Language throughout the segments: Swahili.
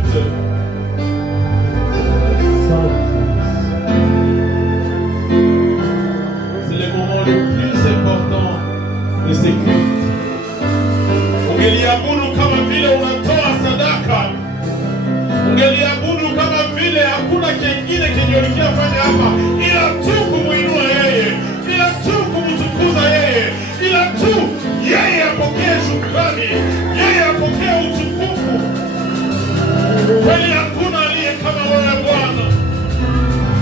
culte. C'est le moment le plus important de ces cultes. Ungeliabudu kama vile unatoa sadaka. Ungeliabudu kama vile hakuna kingine kenye ulikifanya hapa ila tu kumuinua yeye, ila tu kumtukuza yeye, ila tu yeye apokee shukrani, yeye apokee utukufu. Kweli hakuna aliye kama wewe Bwana.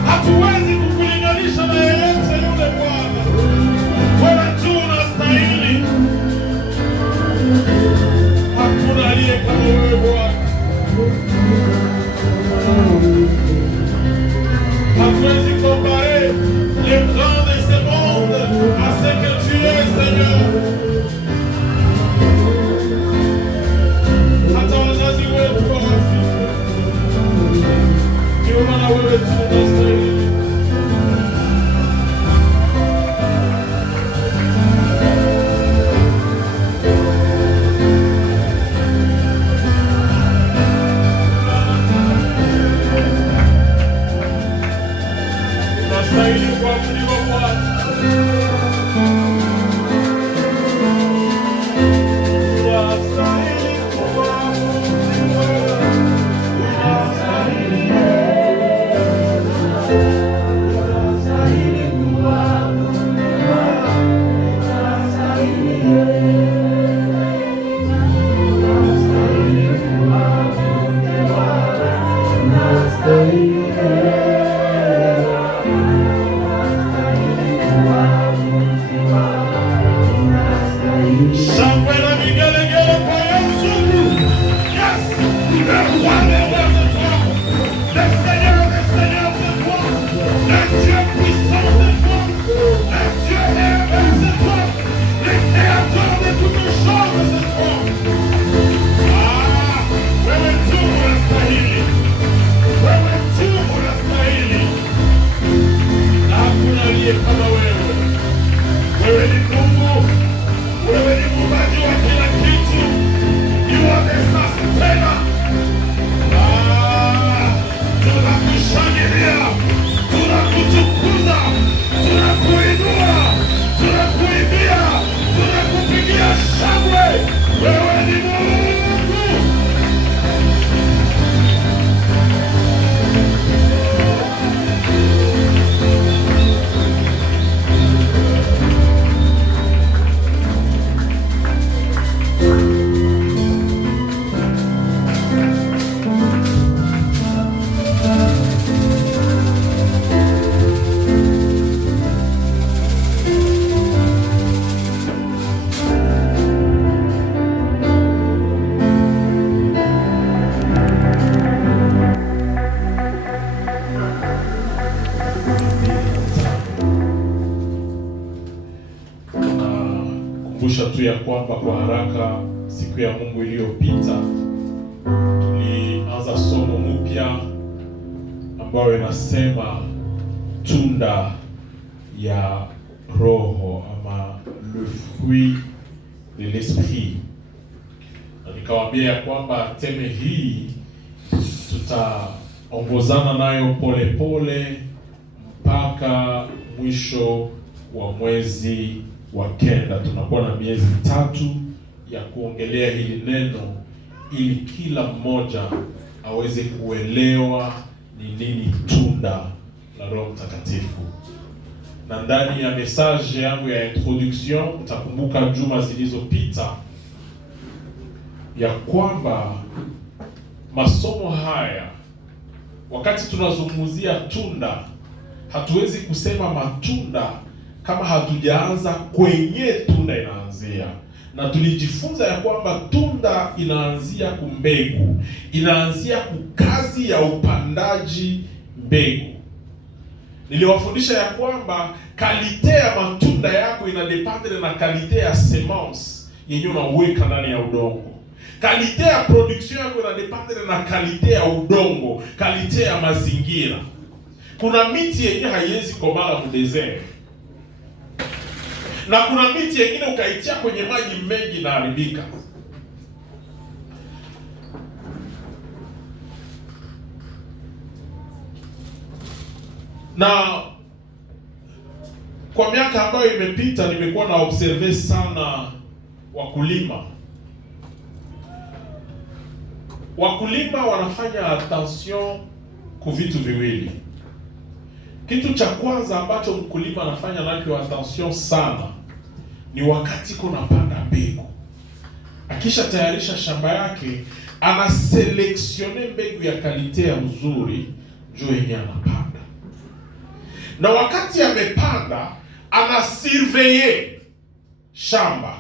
Hatuwezi kukulinganisha na yeyote yule Bwana. Wewe tu unastahili. Hakuna aliye kama wewe Bwana. Hatuwezi comparer les grands de ce monde à ce que tu es, Seigneur. Hata wazazi wetu wafike. Ndio maana wewe tu unastahili. Unastahili kuabudiwa Bwana. Kumbusha tu ya kwamba kwa haraka siku ya Mungu iliyopita tulianza somo mpya ambayo inasema tunda ya roho ama le fruit de l'esprit. Na nikawaambia ya kwamba teme hii tutaongozana nayo pole pole mpaka mwisho wa mwezi wa kenda. Tunakuwa na miezi 3 ya kuongelea hili neno ili kila mmoja aweze kuelewa ni nini tunda la Roho Mtakatifu. Na ndani ya message yangu ya introduction utakumbuka juma zilizopita ya kwamba masomo haya wakati tunazungumzia tunda hatuwezi kusema matunda kama hatujaanza kwenye tunda inaanzia. Na tulijifunza ya kwamba tunda inaanzia kumbegu, inaanzia kukazi ya upandaji mbegu. Niliwafundisha ya kwamba kalite ya matunda yako inadependre na kalite ya semence yenye unaweka ndani ya udongo. Kalite ya production yako inadependre na kalite ya udongo, kalite ya mazingira. Kuna miti yenye haiwezi komala mu desert. Na kuna miti yengine ukaitia kwenye maji mengi na haribika. Na kwa miaka ambayo imepita nimekuwa na observe sana wakulima. Wakulima wanafanya attention kwa vitu viwili. Kitu cha kwanza ambacho mkulima anafanya nacho attention sana ni wakati kuna panda mbegu. Akisha tayarisha shamba yake, anaselektione mbegu ya kalite ya mzuri juu yenye anapanda. Na wakati amepanda, anasurveiller shamba.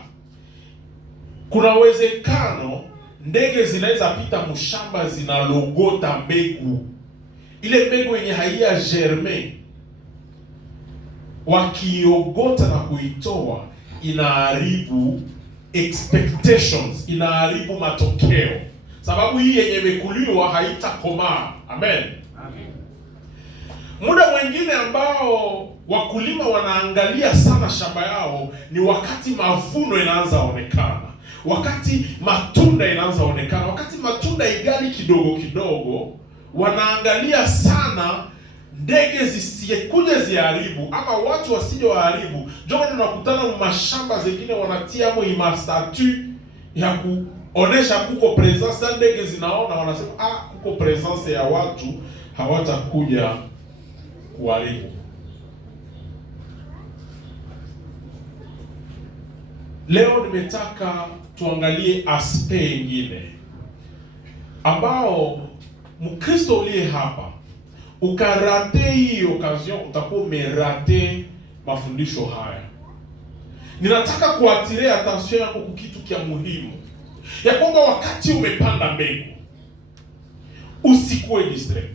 Kuna uwezekano ndege zinaweza pita mshamba zinalogota mbegu. Ile mbegu yenye haia germe, wakiogota na kuitoa, inaharibu expectations, inaharibu matokeo. Sababu hii yenye imekuliwa haitakomaa. Amen. Amen. Muda mwingine ambao wakulima wanaangalia sana shamba yao ni wakati mavuno inaanza onekana. Wakati matunda inaanza onekana, wakati matunda igali kidogo kidogo, wanaangalia sana ndege zisikuja ziharibu ama watu wasije waharibu. Ndio tunakutana mashamba zingine wanatia hapo imastatu ya kuonesha kuko presence ya ndege, zinaona wanasema kuko presence ya watu, hawatakuja kuharibu. Leo nimetaka tuangalie aspect nyingine ambao Mkristo uliye hapa ukarate hii occasion, utakuwa umerate mafundisho haya. Ninataka kuatilia attention yako kwa kitu kia muhimu, ya kwamba wakati umepanda mbegu usikuwe distrait.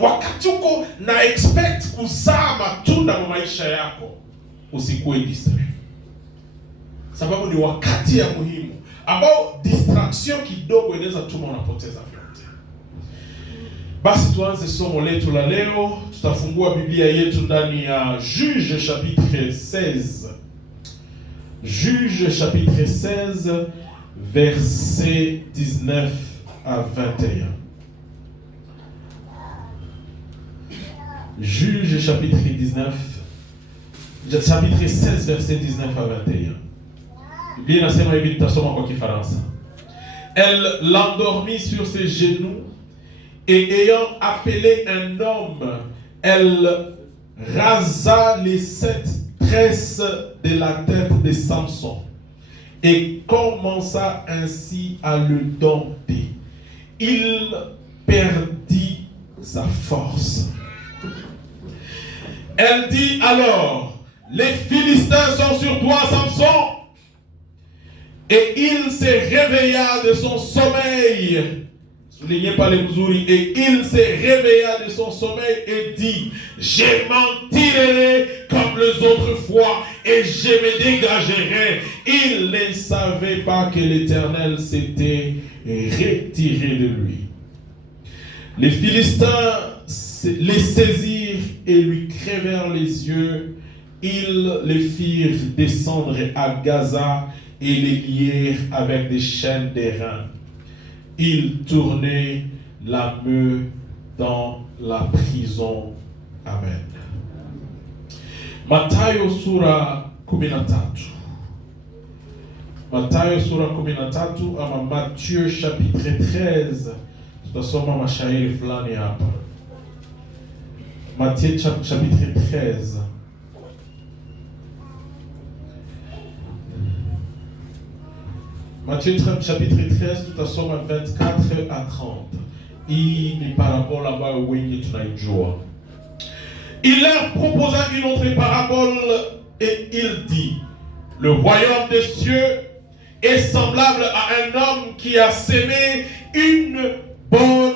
Wakati uko na expect kuzaa matunda kwa maisha yako, usikuwe distrait. Sababu ni wakati ya muhimu ambao distraction kidogo inaweza tuma unapoteza vyote. Basi tuanze somo letu la leo. Tutafungua Biblia yetu ndani ya Juge chapitre 16. Juge chapitre 16 verset 19 à 21. Juge chapitre 16 verset 19 à 21. Biblia inasema hivi, tutasoma kwa Kifaransa. Elle l'endormit sur ses genoux et ayant appelé un homme, elle rasa les 7 tresses de la tête de Samson et commença ainsi à le dompter. Il perdit sa force. Elle dit alors: les Philistins sont sur toi, Samson. Et il se réveilla de son sommeil. Soulignez pas les mzuri. Et il se réveilla de son sommeil et dit: je m'en tirerai comme les autres fois et je me dégagerai. Il ne savait pas que l'Éternel s'était retiré de lui. Les Philistins les saisirent et lui crevèrent les yeux. Ils les firent descendre à Gaza et les lièrent avec des chaînes d'airain. Ils tournaient la meule dans la prison. Amen. Mathayo sura 13. Mathayo sura 13 ama Matthieu chapitre 13. Tutasoma mashairi fulani hapa. Matthieu chapitre 13. Matthieu chapitre 13 tutasoma 24 à 30. Hii ni parabole ambayo wengi tunaijua. Il leur proposa une autre parabole et il dit: le royaume des cieux est semblable à un homme qui a semé une bonne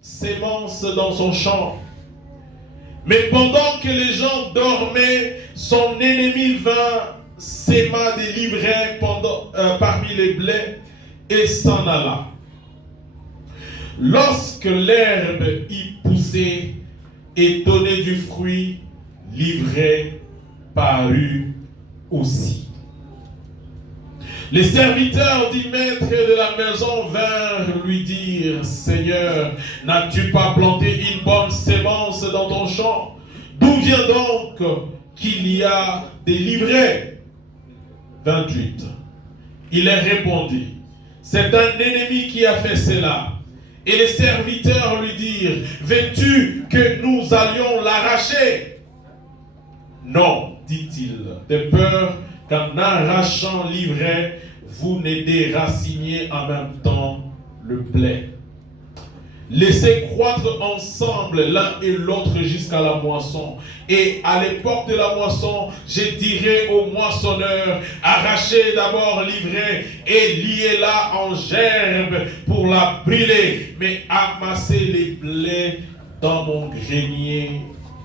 sémence dans son champ. Mais pendant que les gens dormaient, son ennemi vint, sema des livrets parmi les blés et s'en alla. Lorsque l'herbe y poussait et donnait du fruit, l'ivraie parut aussi. Les serviteurs du maître de la maison vinrent lui dire: Seigneur, n'as-tu pas planté une bonne sémence dans ton champ? D'où vient donc qu'il y a des livrets? 28. Il leur répondit: c'est un ennemi qui a fait cela. Et les serviteurs lui dirent: veux-tu que nous allions l'arracher? Non, dit-il, de peur qu'en arrachant l'ivraie, vous ne déraciniez en même temps le blé. Laissez croître ensemble l'un et l'autre jusqu'à la moisson. Et à l'époque de la moisson, je dirai au moissonneur: arrachez d'abord l'ivraie et liez-la en gerbe pour la brûler, mais amassez les blés dans mon grenier.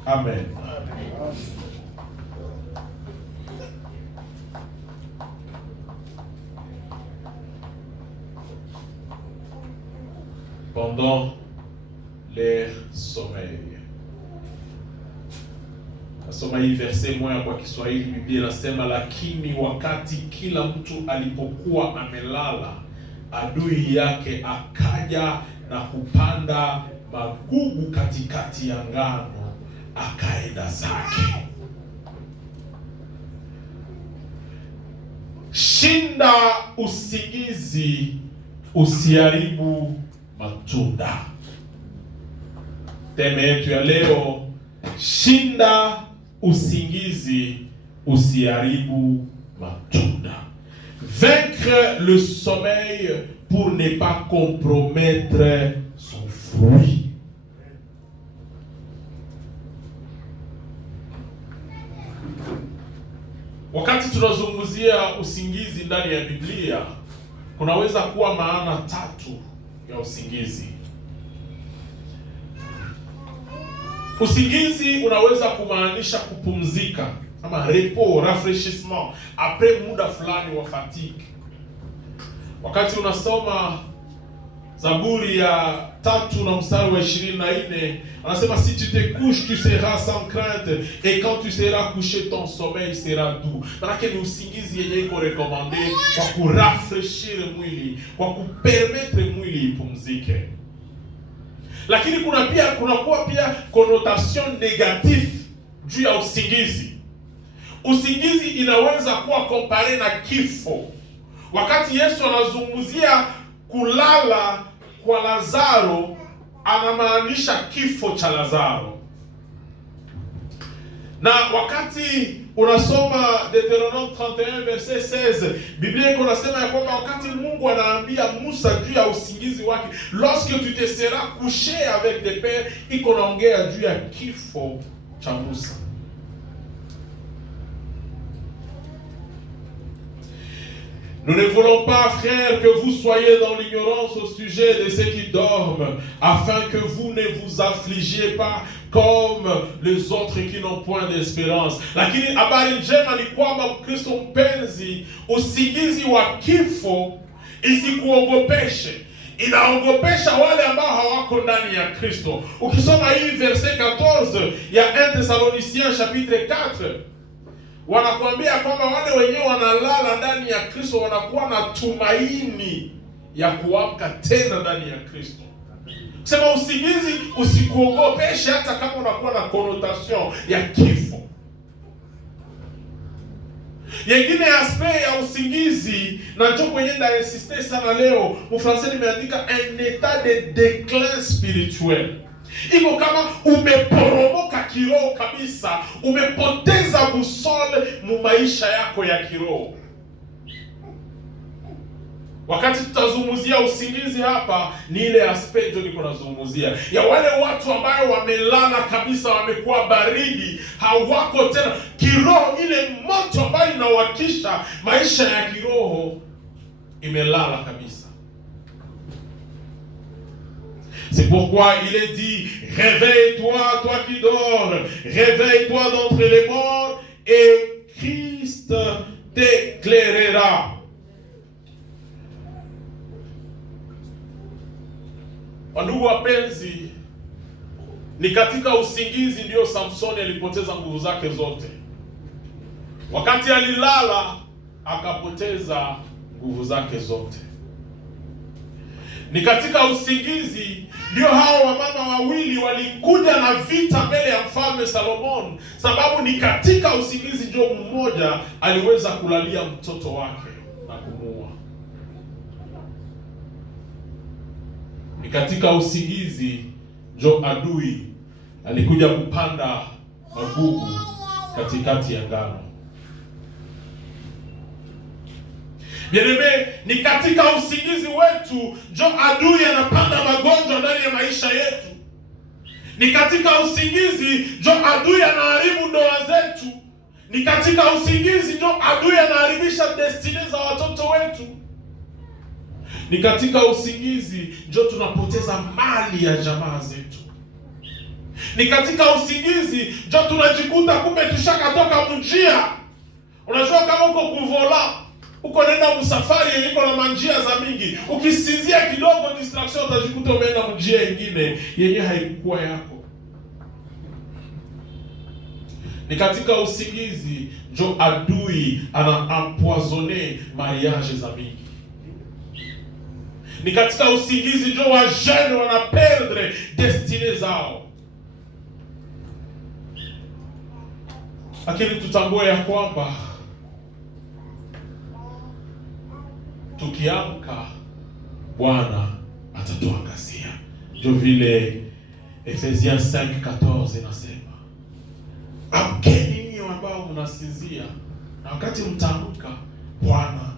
Amen. Pendant leur sommeil. Nasoma hii verse moja kwa Kiswahili. Biblia inasema, lakini wakati kila mtu alipokuwa amelala, adui yake akaja na kupanda magugu katikati ya ngano, akaenda zake. Shinda usingizi, usiharibu matunda. Teme yetu ya leo: shinda usingizi, usiharibu matunda. Vaincre le sommeil pour ne pas compromettre son fruit. Wakati tunazungumzia usingizi ndani ya Biblia, kunaweza kuwa maana tatu ya usingizi. Usingizi unaweza kumaanisha kupumzika, ama repos, rafraîchissement, après muda fulani wa fatigue. Wakati unasoma Zaburi ya 3 na mstari wa 24, anasema, si tu te couches, tu seras sans crainte, et quand tu seras couché, ton sommeil sera doux. Manake ni usingizi yenye iko recommandé kwa kurafreshire mwili, kwa kupermettre mwili ipumzike. Lakini kunakuwa pia connotation negative juu ya usingizi. Usingizi inaweza kuwa kompare na kifo. Wakati Yesu anazungumzia kulala kwa Lazaro, anamaanisha kifo cha Lazaro. Na wakati unasoma Deuteronome 31 verset 16, Biblia iko nasema ya kwamba wakati Mungu anaambia Musa juu ya usingizi wake, lorsque tu te seras couché avec tes pères, iko naongea juu ya kifo cha Musa. Nous ne voulons pas, frères, que vous soyez dans l'ignorance au sujet de ceux qui dorment, afin que vous ne vous affligiez pas comme les autres qui n'ont point d'espérance. Lakini habari njema ni kwamba Mkristo mpenzi, usingizi wa kifo isikuogopeshe. Inaogopesha wale ambao hawako ndani ya Kristo. Ukisoma hii verset 14 ya 1 Thessaloniciens chapitre 4, wanakuambia kwamba wale wenyewe wanalala ndani ya Kristo wanakuwa na tumaini ya kuamka tena ndani ya Kristo. Sema usingizi usikuogopeshe hata kama unakuwa na connotation ya kifo. Yengine aspect ya usingizi na njoo kwenye nda insiste sana leo, Mfransa nimeandika un état de déclin spirituel. Iko kama umeporomoka kiroho kabisa, umepoteza busole mu maisha yako ya kiroho. Wakati tutazungumzia usingizi hapa, ni ile aspect ndio niko nazungumzia ya wale watu ambao wamelala kabisa, wamekuwa baridi, hawako tena kiroho. Ile moto ambayo inawakisha maisha ya kiroho imelala kabisa. C'est pourquoi il est dit: réveille-toi, toi qui dors, réveille-toi d'entre les morts, et Christ t'éclairera. Wandugu wapenzi, ni katika usingizi ndio Samsoni alipoteza nguvu zake zote. Wakati alilala akapoteza nguvu zake zote. Ni katika usingizi ndio hao wamama wawili walikuja na vita mbele ya mfalme Salomon, sababu ni katika usingizi ndio mmoja aliweza kulalia mtoto wake na kumuua. Ni katika usingizi ndio adui alikuja kupanda magugu katikati ya ngano. Bien-aimé, ni katika usingizi wetu ndio adui anapanda magonjwa ndani ya maisha yetu. Ni katika usingizi ndio adui anaharibu ndoa zetu. Ni katika usingizi ndio adui anaharibisha destiny za watoto wetu. Ni katika usingizi ndio tunapoteza mali ya jamaa zetu. Ni katika usingizi ndio tunajikuta kumbe tushakatoka njia. Unajua kama uko kuvola, uko nenda msafari yenye iko na manjia za mingi, ukisinzia kidogo distraction utajikuta umeenda njia nyingine yenye haikuwa yako. Ni katika usingizi ndio adui anaempoisonner mariage za mingi. Ni katika usingizi ndio wajane wanaperdre destiny zao. Lakini tutambue ya kwamba tukiamka Bwana atatuangazia. Ndio vile Efesiens 5:14 inasema, amkeni ninyi ambao mnasinzia, na wakati mtaamka Bwana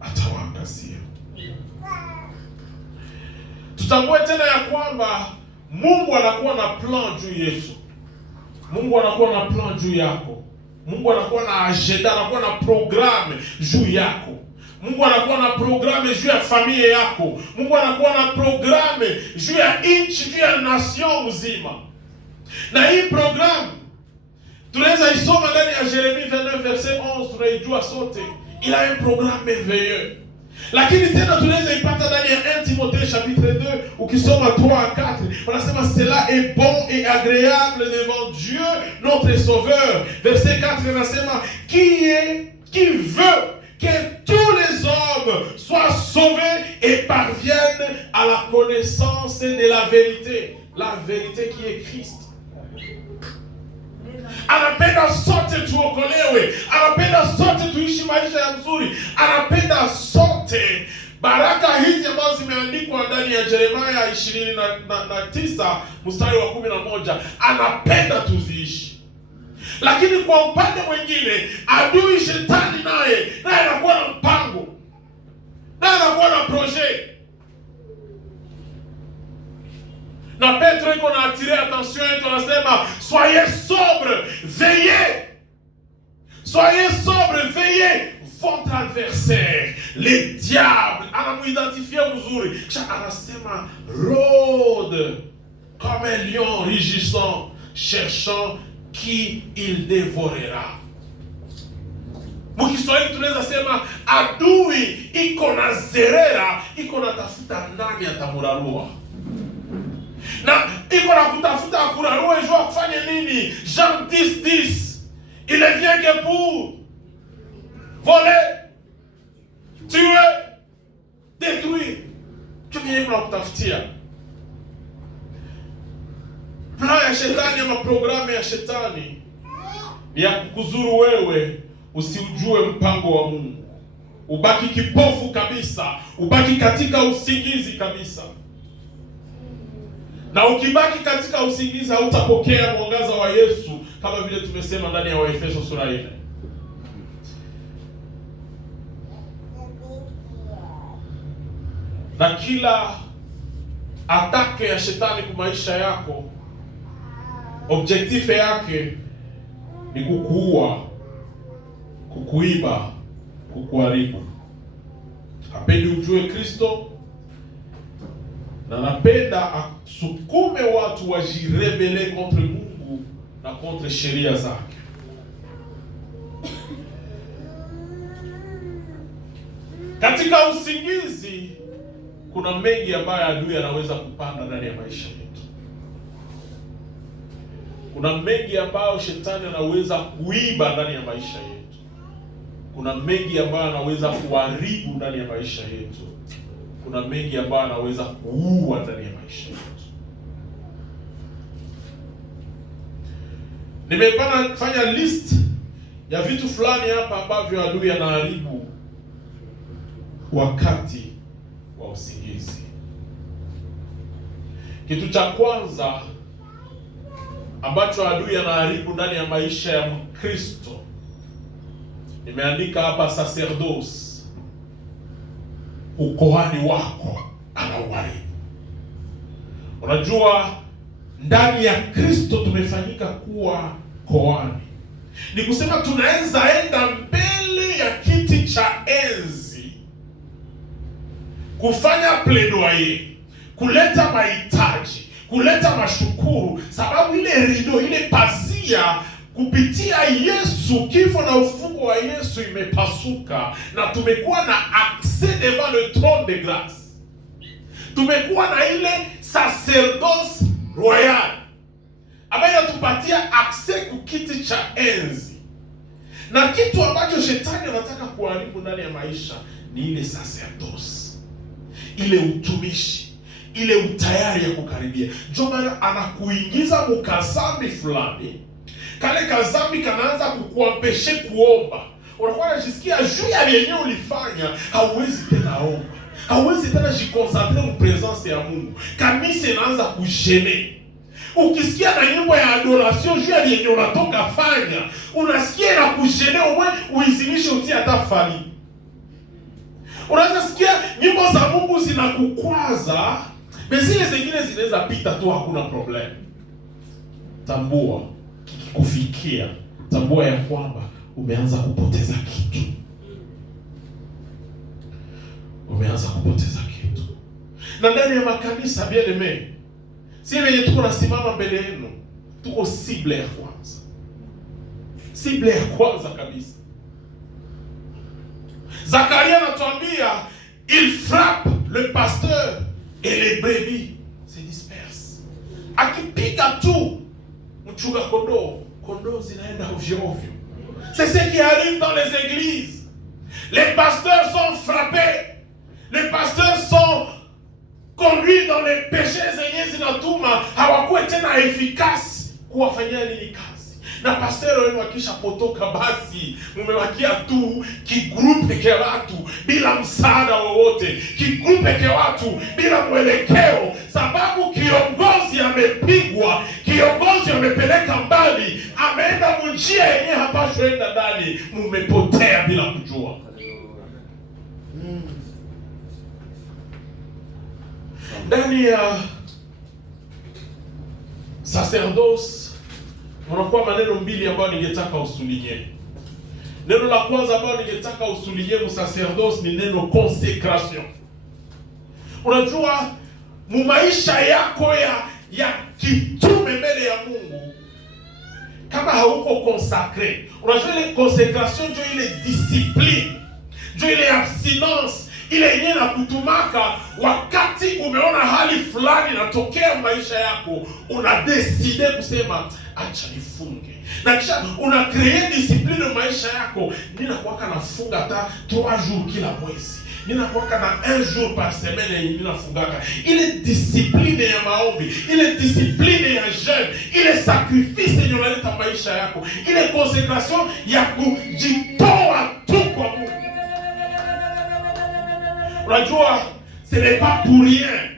atawaangazia. Tutambue tena ya kwamba Mungu anakuwa na plan juu yetu. Mungu anakuwa na plan juu yako. Mungu anakuwa na agenda, anakuwa na programme juu yako. Mungu anakuwa na programme juu ya familia yako. Mungu anakuwa na programme juu ya nchi, juu ya nation mzima. Na hii programme tunaweza isoma ndani ya Jeremie 29 verset 11, tunaijua sote. Il a un programme merveilleux. Lakini tena tunaweza ipata ndani ya 1 Timothée chapitre 2, ukisoma 3 à 4, wanasema cela est bon et agréable devant Dieu notre sauveur. Verset 4 wanasema qui veut que tous les hommes soient sauvés et parviennent à la connaissance de la vérité qui est Christ. Anapenda sote tuokolewe, anapenda sote tuishi maisha ya mzuri, anapenda sote. Baraka hizi ambazo zimeandikwa ndani ya Yeremia 29 mstari wa 11, anapenda tuziishi. Lakini kwa upande mwingine, adui shetani naye anakuwa na mpango, naye anakuwa na projet. Na Petro iko na attirer attention yetu, anasema soyez sobre, veillez. Soyez sobre, veillez. Votre adversaire, le diable, anamuidentifie mzuri. Kisha anasema rôde comme un lion rugissant, cherchant qui il dévorera. Mkiswahili tunaweza sema adui iko na zerera, iko na tafuta nani atamurarua. Na iko na kutafuta kurarua jua kufanya nini? Jean 10:10. Il ne vient que pour voler, tuer, détruire. Tu viens pour kutafutia. Plan ya shetani ama programu ya shetani ni ya kukuzuru wewe usiujue mpango wa Mungu. Ubaki kipofu kabisa, ubaki katika usingizi kabisa. Na ukibaki katika usingizi hautapokea mwangaza wa Yesu, kama vile tumesema ndani ya Waefeso sura 4. Na kila atake ya shetani kwa maisha yako, objective yake ni kukuua, kukuiba, kukuharibu. Hapendi ujue Kristo, na napenda asukume watu wajirebele contre Mungu na contre sheria zake. Katika usingizi kuna mengi ambayo adui anaweza kupanda ndani ya maisha yetu. Kuna mengi ambayo shetani anaweza kuiba ndani ya maisha yetu. Kuna mengi ambayo anaweza kuharibu ndani ya maisha yetu. Kuna mengi ambayo anaweza kuua ndani ya maisha yetu. Nimefanya list ya vitu fulani hapa ambavyo adui anaharibu wakati wa usingizi. Kitu cha kwanza ambacho adui anaharibu ndani ya maisha ya Mkristo, nimeandika hapa sacerdoce, ukohani wako anauharibu. Unajua, ndani ya Kristo tumefanyika kuwa koani. Ni kusema tunaweza enda mbele ya kiti cha enzi kufanya plaidoyer, kuleta mahitaji, kuleta mashukuru, sababu ile rido, ile pazia kupitia Yesu, kifo na ufufuko wa Yesu imepasuka, na tumekuwa na accès devant le trône de grâce. Tumekuwa na ile sacerdoce royal ambayo inatupatia accès kukiti cha enzi. Na kitu ambacho shetani anataka kuharibu ndani ya maisha ni ile sacerdoce, ile utumishi, ile utayari ya kukaribia. Ndio maana anakuingiza mukazambi fulani, kale kazambi kanaanza kukuampeshe kuomba. Unakuwa unajisikia juu ya yenyewe ulifanya, hauwezi tena omba, hauwezi tena jikonsantre mu presence ya Mungu. Kanisa inaanza kujene. Ukisikia na nyimbo ya adoration juu ya yenyewe unatoka fanya, unasikia na kujene, wewe uizimishe utie hata fali. Unaanza sikia nyimbo za Mungu zinakukwaza, bezile zingine zinaweza pita tu, hakuna problem. Tambua kikikufikia, tambua ya kwamba umeanza kupoteza kitu. Umeanza kupoteza kitu. Na ndani ya makanisa bien-aimé, si venye tuko nasimama mbele yenu, tuko cible ya kwanza. Cible ya kwanza kabisa. Zakaria anatuambia, il frappe le pasteur et les brebis se dispersent. Akipiga tu mchunga kondoo zinaenda ovyo ovyo. C'est ce qui arrive dans les églises. Les pasteurs sont frappés. Les pasteurs sont conduits dans les péchés zenye zinatuma hawakuwe tena efficace kuwafanyia nini kazi. Na pasteur wenu akisha potoka, basi mumewakia tu kigrupe ke watu bila msaada wowote, kigrupe ke watu bila mwelekeo, sababu kiongozi amepigwa, kiongozi amepeleka mbali, ameenda njia yenyewe hapaswi enda ndani, mumepotea bila kujua. Ndani ya sacerdoce unakuwa maneno mbili ambayo ningetaka usulinye. Neno la kwanza ambayo ningetaka usulinye mu sacerdoce ni neno consécration. Unajua, mu maisha yako ya kitume mbele ya Mungu, kama hauko consacré, unajua ile consécration ndio ile discipline, ndio ile abstinence, ile yenyewe na kutumaka wakati umeona hali fulani natokea maisha yako, una decide kusema acha nifunge. Na kisha una create discipline maisha yako. Ninakuwaka nafunga hata 3 jours kila mwezi. Ninakuwaka na 1 jour par semaine ninafungaka. Ile discipline ya maombi, ile discipline ya jeûne, ile sacrifice yenye unaleta maisha yako, ile consécration ya kujitoa tu kwa Mungu. Unajua, ce n'est pas pour rien.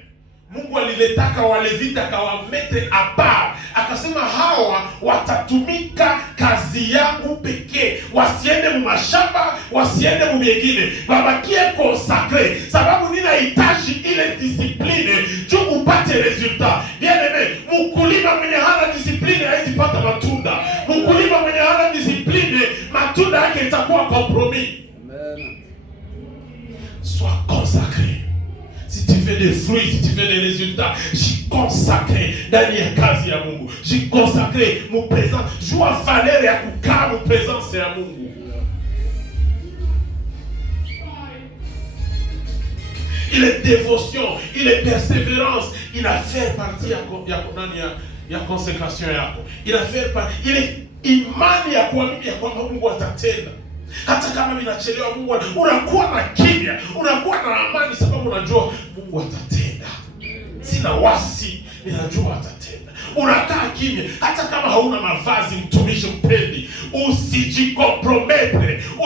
Mungu aliletaka walevita akawametre à part. Akasema hawa watatumika kazi yangu pekee. Wasiende mu mashamba, wasiende mu mengine. Wabakie consacré. Sababu ninahitaji ile discipline juu upate resultat. Bien-aimé, mkulima mwenye hana discipline hawezi pata matunda. Mkulima mwenye hana discipline, matunda yake itakuwa compromis. Amen. Sois consacré. Si tu fais des fruits, si tu fais des résultats, j'y consacré ndani ya kazi ya Mungu. J'y consacré mon présent. Jua valeur ya kukaa mu présence ya Mungu. Il est dévotion, il est persévérance, il a fait partie ya consécration yako. Il a fait partie, il est imani ya kuamini ya kwamba Mungu atatenda. Hata kama ninachelewa, Mungu unakuwa na kimya, unakuwa na amani, sababu unajua Mungu atatenda. Sina wasi, ninajua atatenda. Unakaa kimya hata kama hauna mavazi. Mtumishi mpendi,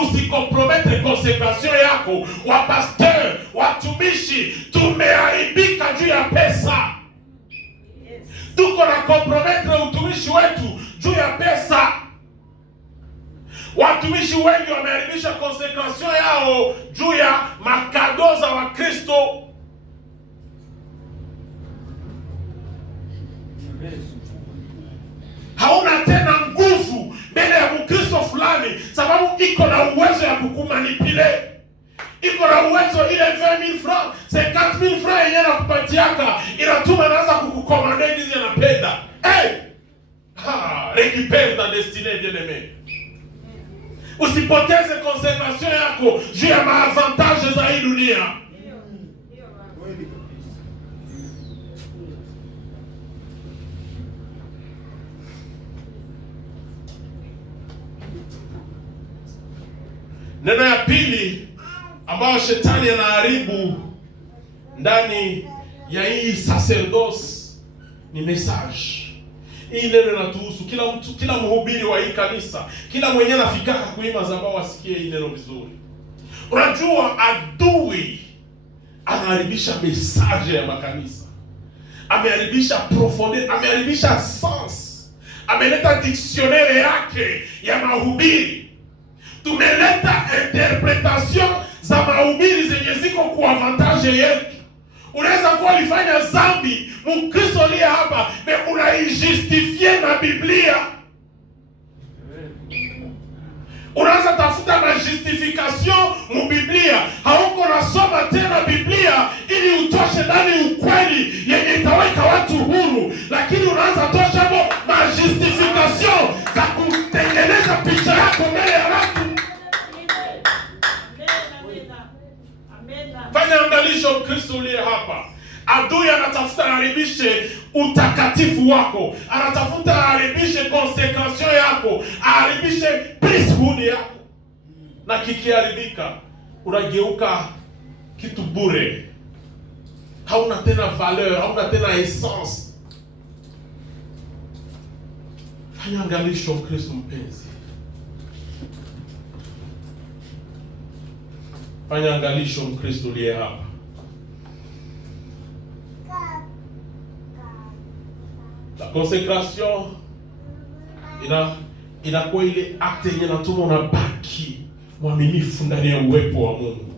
usikomprometre konsekration yako. Wa pasteur, watumishi, tumeharibika juu ya pesa. Tuko na komprometre utumishi wetu juu ya pesa. Watumishi wengi wameharibisha konsekration yao juu ya makado za Wakristo. Hauna tena nguvu mbele ya Mkristo fulani, sababu iko na uwezo ya kukumanipule. Iko na uwezo ile 20,000 francs, 50,000 francs yenyewe nakupatiaka, inatuma naanza kukukomande gizi anapenda. Récupère ta destinée, bien-aimé. Usipoteze konsekration yako juu ya maavantage za hii dunia. Neno ya pili ambayo shetani anaharibu ndani ya hii sacerdoce ni message. Hii neno linatuhusu kila mtu, kila mhubiri wa hii kanisa, kila mwenye anafikaka kuima zambao asikie hii neno vizuri. Unajua adui anaharibisha message ya makanisa. Ameharibisha profondeur, ameharibisha sens. Ameleta dictionnaire yake ya mahubiri. Tumeleta interpretation za mahubiri zenye ziko kwa avantage yetu. Unaweza kuwa ulifanya zambi, Mkristo liye hapa, na unaijustifie na Biblia. Unaanza tafuta majustification mu Biblia. Hauko nasoma tena Biblia ili utoshe ndani ukweli yenye itaweka watu huru, lakini unaanza tosha majustification za kutengeneza picha yako mbele ya watu. Fanya angalisho, Kristo uliye hapa. Adui anatafuta haribishe utakatifu wako, anatafuta haribishe konsekration yako, haribishe priesthood yako. Na kikiharibika, unageuka kitu bure. Hauna tena valeur, hauna tena essence. Fanya angalisho, Kristo mpenzi. Fanya angalisho, Mkristo uliye hapa. La consécration inakuwa ile acte yenye natuma unabaki mwaminifu ndani ya uwepo wa Mungu.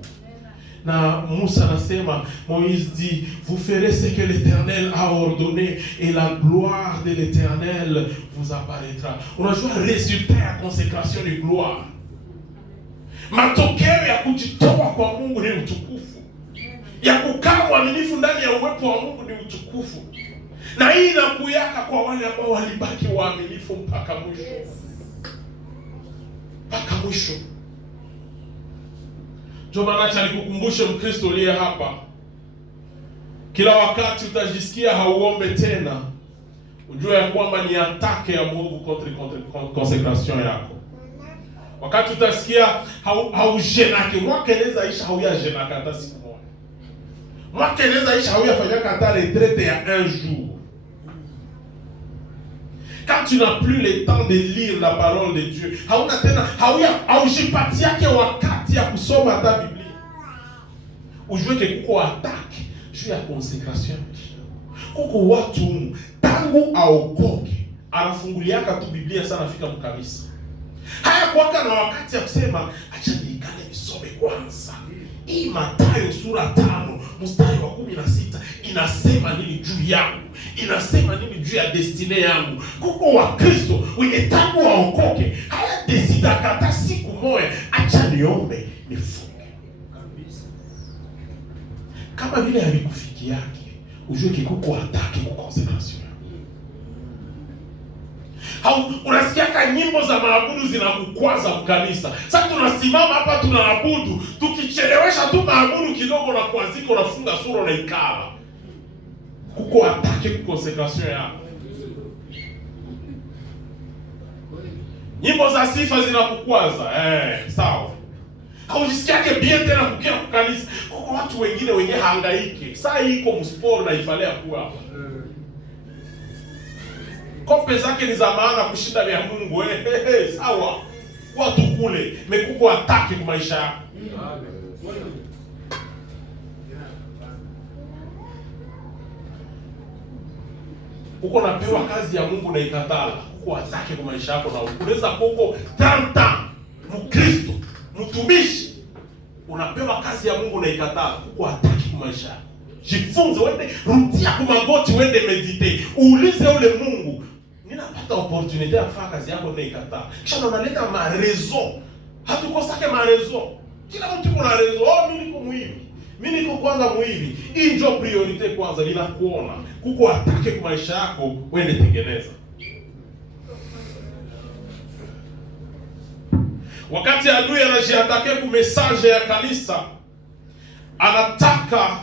Na Musa anasema, Moïse dit, vous ferez ce que l'Éternel a ordonné et la gloire de l'Éternel vous apparaîtra. Unajua resultat ya consécration ni gloire. Matokeo ya kujitoa kwa Mungu ni utukufu. Ya kukaa mwaminifu ndani ya uwepo wa Mungu ni utukufu. Na hii inakuyaka kwa wale ambao walibaki waaminifu mpaka mwisho. Mpaka mwisho. Ndio maana nikukumbushe, Mkristo uliye hapa, kila wakati utajisikia hauombe tena, ujue ya kwamba ni atake ya Mungu contre consécration yako. Wakati utasikia haujenake, mwaka inaweza isha hauyajenaka hata siku moja. Mwaka inaweza isha hauyafanyaka hata retraite ya un jour. Quand tu n'as plus le temps de lire la parole de Dieu, hauna tena haujipatiake wakati ya kusoma hata Biblia. Ujue ke kuko attaque juu ya consécration. Kuko watu tangu aokoke anafunguliaka tu Biblia sana fika mkanisa. Haya kuwaka na wakati ya kusema acha niikale nisome kwanza. Hii Mathayo sura 5 mstari wa 16 inasema nini juu yangu? Inasema nini juu ya destiny yangu? Kuko wa Kristo wenye tangu waokoke haya desida kata siku moja acha niombe nifunge. Kama vile alikufikia yake, ujue kikuko atake kwa consécration. Unasikia nyimbo za maabudu zinakukwaza mkanisa. Sasa tunasimama hapa tunaabudu, tukichelewesha tu maabudu kidogo na kuazika unafunga sura na ikala. Kuko atake kwa consécration yako. Nyimbo za sifa zinakukwaza. Sawa. haujisikiake bien tena kukia kukanisa. Kwa watu wengine wenye hangaike. Saa hii iko msport na ifalea kuwa hapa. Kope zake ni za maana kushinda vya Mungu. Sawa. Watu kule mekuko ataki kwa maisha yako. Uko napewa kazi ya Mungu na ikataa. Uko ataki kwa maisha yako na unaweza kuko tanta Mkristo, mtumishi, unapewa kazi ya Mungu na ikataa. Uko ataki kwa maisha yako. Jifunze, wende rudia kwa magoti, wende medite. Uulize ule Mungu, ninapata opportunity ya kufanya kazi yako na ikataa. Kisha unaleta marezo. Hatukosake marezo. Kila mtu kuna rezo. Mimi niko muhimu. Mimi niko kwanza muhimu. Hii ndio priority kwanza, ninakuona. Kuko atake kwa maisha yako, wende tengeneza. Wakati adui anajiatake ku message ya kanisa, anataka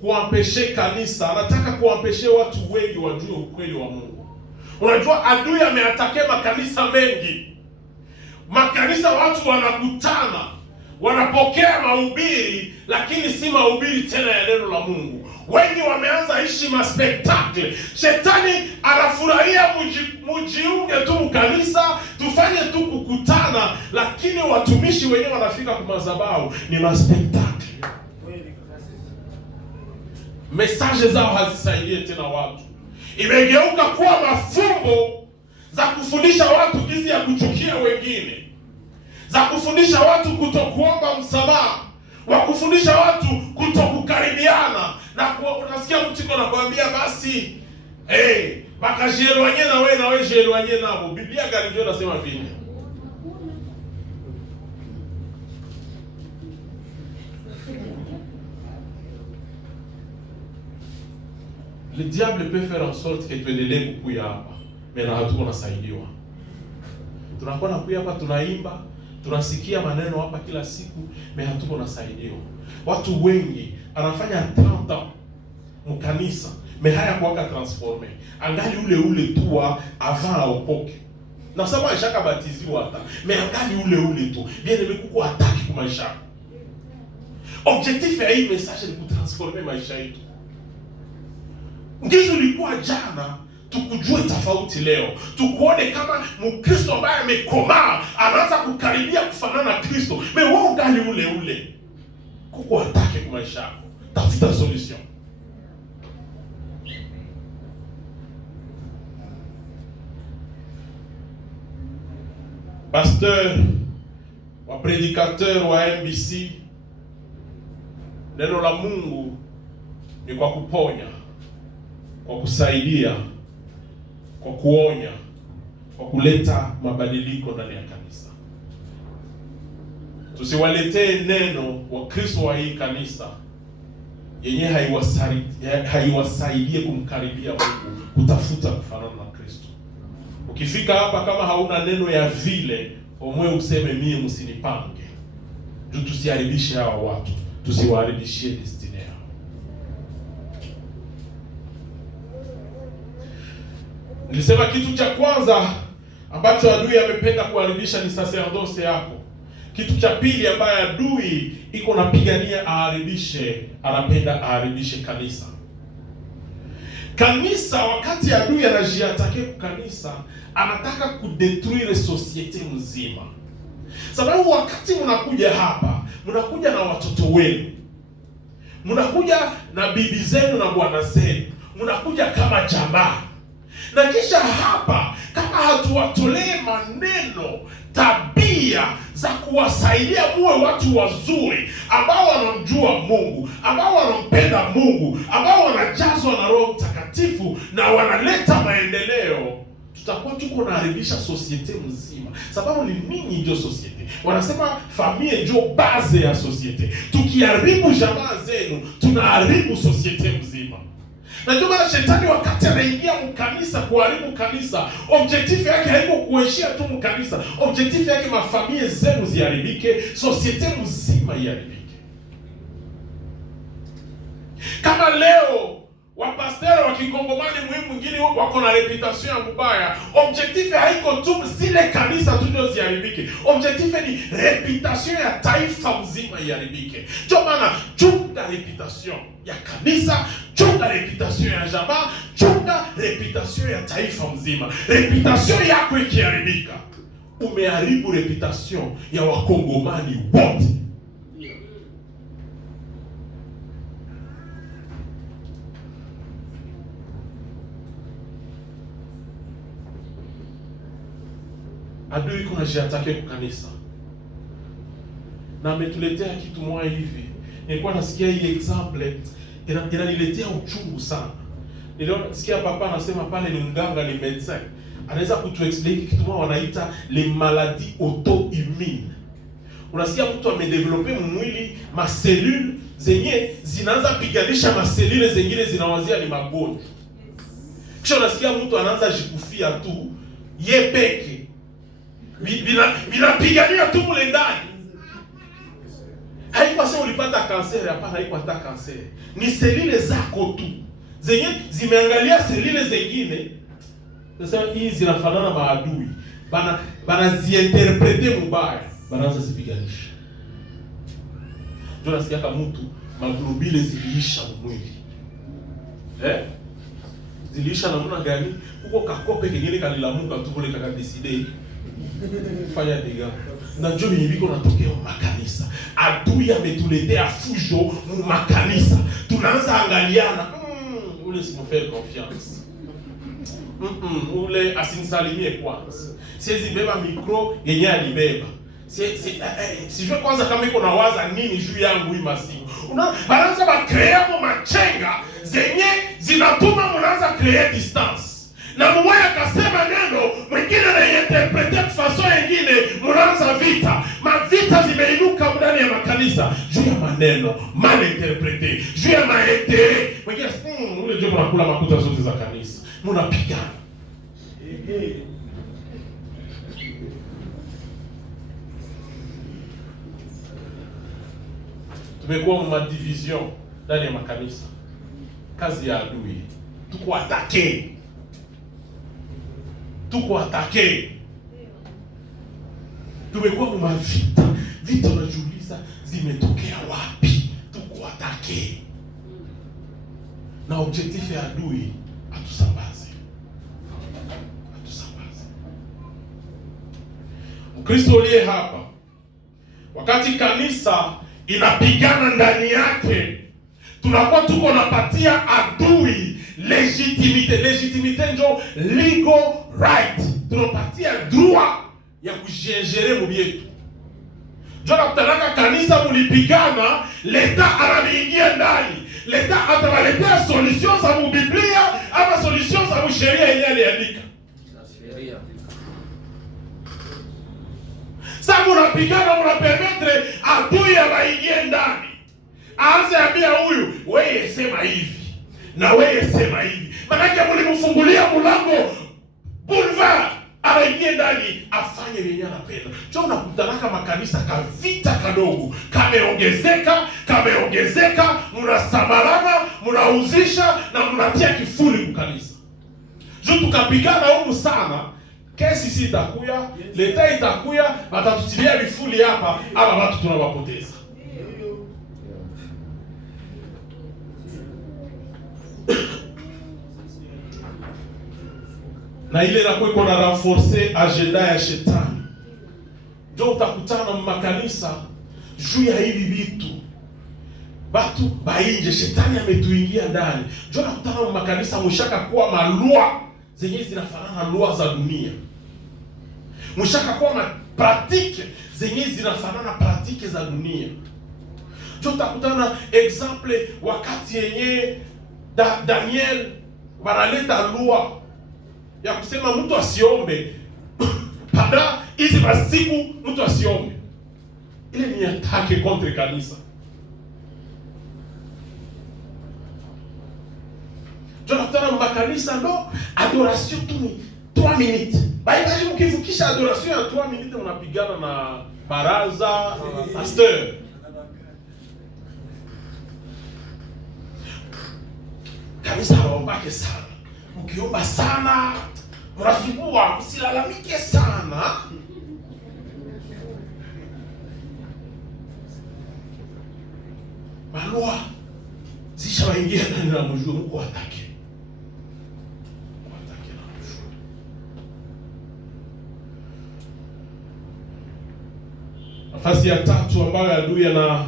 kuampeshe kanisa, anataka kuampeshe watu wengi wajue ukweli wa Mungu. Unajua adui ameatake makanisa mengi. Makanisa watu wanakutana, wanapokea mahubiri, lakini si mahubiri tena ya neno la Mungu. Wengi wameanza ishi maspektakle. Shetani anafurahia mujiunge tu mkanisa, tufanye tu kukutana, lakini watumishi wenyewe wanafika kwa madhabahu ni maspektakle. Message zao hazisaidie tena watu. Imegeuka kuwa mafumbo za kufundisha watu jinsi ya kuchukia wengine, za kufundisha watu kutokuomba msamaha, wa kufundisha watu kutokukaribiana. Na unasikia mtiko na kuambia basi bakajelwanye na wewe jelwanye nabo. Biblia gani ndio inasema vile? Le diable peut faire en sorte que tuendelee kukuya hapa, mais na hatuko nasaidiwa. Tunakuwa nakuya hapa, tunaimba, tunasikia maneno hapa kila siku, mais hatuko nasaidiwa. Watu wengi anafanya 30 ans mkanisa, mais haya kuwaka transforme. Angali ule tu avant aokoke. Na sababu ashaka batiziwa hata, mais angali ule tu. Bien nimekuko ataki kwa maisha. Objectif ya hii message ni kutransformer maisha yetu. Ngizo ulikuwa jana, tukujue tofauti leo. Tukuone kama Mkristo ambaye amekomaa, anaanza kukaribia kufanana na Kristo. Mais wewe ungali ule. Kuko atake kwa maisha yako. Tafuta solution. Pasteur, wa prédicateur wa MBC, neno la Mungu ni kwa kuponya, kwa kusaidia, kwa kuonya, kwa kuleta mabadiliko ndani ya kanisa. Tusiwaletee neno wa Kristo wa hii kanisa yenye haiwasaidie kumkaribia Mungu, kutafuta kufanana na Kristo. Ukifika hapa kama hauna neno ya vile, omwe useme mie msinipange. Tusiharibishe hawa watu, tusiwaharibishie destiny yao. Nilisema kitu cha kwanza ambacho adui amependa kuharibisha ni sacerdoce yako. Kitu cha pili ambaye adui iko napigania aharibishe, anapenda aharibishe kanisa. Kanisa, wakati adui anajiatake kwa kanisa, anataka kudetruire societe mzima. Sababu wakati mnakuja hapa, mnakuja na watoto wenu, mnakuja na bibi zenu na bwana zenu, mnakuja kama jamaa. Na kisha hapa, kama hatuwatolee maneno, tabia za kuwasaidia muwe watu wazuri, ambao wanamjua Mungu, ambao wanampenda Mungu, ambao wanajazwa na Roho Mtakatifu na wanaleta maendeleo, tutakuwa tuko naharibisha societe mzima. Sababu ni ninyi ndio societe. Wanasema familia ndio base ya societe. Tukiharibu jamaa zenu, tunaharibu societe mzima. Na ndio maana shetani wakati anaingia mkanisa kuharibu kanisa, objective yake haiko kuishia tu mkanisa. Objective yake mafamilia zenu ziharibike, societe mzima iharibike. Kama leo Wapasteri wa kikongomani mwingine wako na reputation ya mbaya. Objectif haiko tu zile kanisa tu ndio ziharibike. Objectif ni reputation ya taifa mzima iharibike. Ndio maana chunga reputation ya kanisa, chunga reputation ya jamaa, chunga reputation ya taifa mzima. Reputation yako ikiharibika, umeharibu reputation ya wakongomani wote. Adui kuna jiatake kwa kanisa. Na ametuletea kitu moja hivi. Nilikuwa nasikia hii example inaniletea uchungu sana. Nilisikia papa anasema pale ni mganga, ni medecin. Anaweza kutuexplain kitu moja wanaita les maladies auto-immunes. Unasikia mtu amedevelope mwili maselule zenye zinaanza piganisha maselule zingine zinawazia ni magonjwa. Kisha unasikia mtu anaanza jikufia tu ye peke. Vinapigania tu mule ndani. Haikuwa sema ulipata kanseri, hapana, haikuwa hata kanseri. Ni selile zako tu zenye zimeangalia selile zingine. Sasa hii zinafanana maadui. Bana ziinterprete mubaya, banaanza zipiganisha. Ndio nasikia kama mtu maglobule ziliisha mwili. Ziliisha namna gani? Huko kakope kingine kanilamuka tu kule kaka decide fanya diga. Na njoo biko natokea makanisa. Adui ametuletea fujo mu makanisa. Tunaanza angaliana. Ule simofere confiance. Ule asinisalimie kwanza. Siwezi beba mikro yenye alibeba. Sijue kwanza kama iko nawaza nini juu yangu hii masiku. Banaanza ba create mo machenga zenye zinatuma mnaanza create distance. Na mmoja akasema neno, mwingine anainterprete kwa façon nyingine, mnaanza vita. Mavita zimeinuka ndani ya makanisa juu ya maneno, mal interprete, juu ya maendeleo. Mwingine ule ndio mnakula makuta zote za kanisa. Mnapigana. Tumekuwa mu division ndani ya makanisa. Kazi ya adui tuko atake. Tuko atake. Tumekuwa mu mavita. Vita unajiuliza zimetokea wapi? Tuko atake. Na objectif ya adui atusambaze. Atusambaze. Mkristo aliye hapa, wakati kanisa inapigana ndani yake, tunakuwa tuko napatia adui legitimite. Legitimite ndio legal right. Tunapatia droit ya kujengere mu bietu. Ndio nakutanaka kanisa mulipigana, leta anaingia ndani. Leta atawaletea solution za mu Biblia ama solution za mu sheria yenyewe aliandika. Sheria. Sasa mnapigana, mnapermettre adui aingie ndani. Aanze ambia huyu, wewe sema hivi na wewe sema hivi. Maana mlimfungulia mlango boulevard, anaingia ndani afanye yenye anapenda. Sio unakutanaka makanisa kavita kadogo, kameongezeka, mnasamalana, mnauzisha na mnatia kifuli mkanisa. Juu tukapigana humu sana, kesi si itakuya, leta itakuya, watatutilia vifuli hapa, ama watu tunawapoteza. Na ile inakuwa iko na renforcer agenda ya shetani. Ndio utakutana makanisa juu ya hivi vitu. Batu bainje, shetani ametuingia ndani. Ndio nakutana makanisa mshaka kuwa malua zenye zinafanana na lua za dunia. Mshaka kuwa na pratique zenye zinafanana pratique za dunia. Ndio utakutana exemple wakati yenye Daniel wanaleta lua ya kusema mtu asiombe. Pada hizi masiku mtu asiombe. Ile ni atake contre kanisa. Tunakutana makanisa ndo adoration tu ni 3 minutes. Baibaji mkivukisha adoration ya 3 minutes mnapigana na baraza, pasteur. Kanisa hawaombake sana. Mkiomba sana, mnasumbua, msilalamike sana. Malua zisha waingia ndani na mjua mko atake. Nafasi ya tatu ambayo adui ana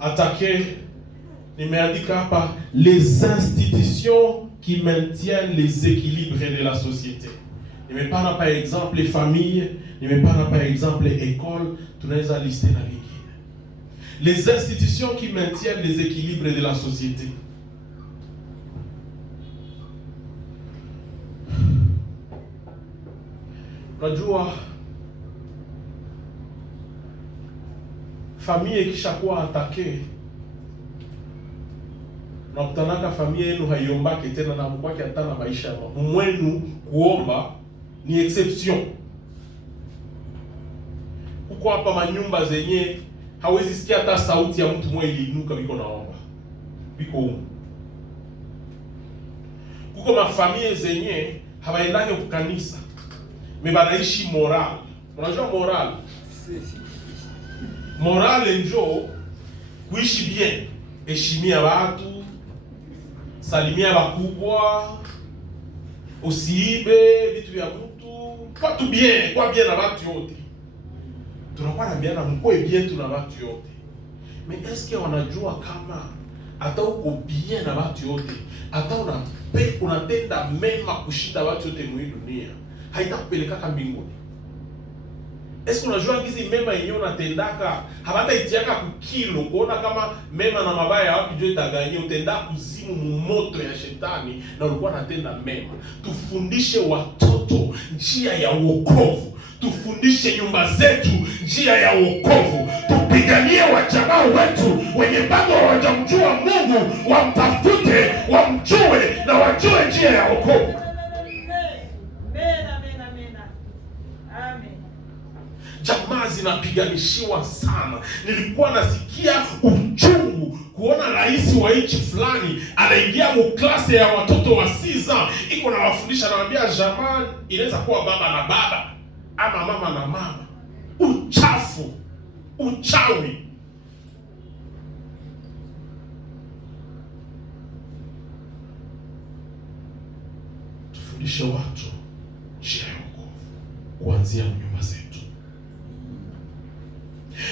atake, nimeandika hapa, les institutions qui maintiennent les équilibres de la société. Nimepana par exemple les familles, nimepana par exemple école, tunaweza lister na vingine. Les institutions qui maintiennent les équilibres de la société. Unajua familia ikishakuwa atake, na kutanaka familia yenu haiombake tena na mbaki hata na maisha ya mwenu, kuomba ni exception. Huko hapa manyumba zenye hawezi sikia hata sauti ya mtu mmoja iliinuka biko naomba. Biko huko. Huko mafamilia zenye hawaendake kwa kanisa. Mebanaishi moral. Unajua moral? Moral njo kuishi bien, heshimia watu, salimia wakubwa, usiibe vitu vya mtu, kwa tu bien, kwa bien na watu yote. Tunakuwa na bien na mkoe bien tu na watu yote. Mais est-ce que wanajua kama hata uko bien na watu yote, hata unatenda mema kushinda watu yote mwa dunia, haitakupeleka mbinguni? Est-ce que unajua hizi mema yenyewe unatendaka habata itiaka kukilo kuona kama mema na mabaya wapi jua itaganyia, utenda kuzimu mumoto ya shetani na ulikuwa unatenda mema. Tufundishe watoto njia ya wokovu, tufundishe nyumba zetu njia ya wokovu, tupiganie wajamaa wetu wenye bado hawajamjua Mungu, wamtafute, wamjue na wajue njia ya wokovu. Jamaa zinapiganishiwa sana. Nilikuwa nasikia uchungu kuona rais wa nchi fulani anaingia mu klase ya watoto wa 6 ans, iko na wafundisha, anawaambia jamaa inaweza kuwa baba na baba ama mama na mama. Uchafu, uchawi. Tufundishe watu njia ya wokovu kuanzia nyumba zetu.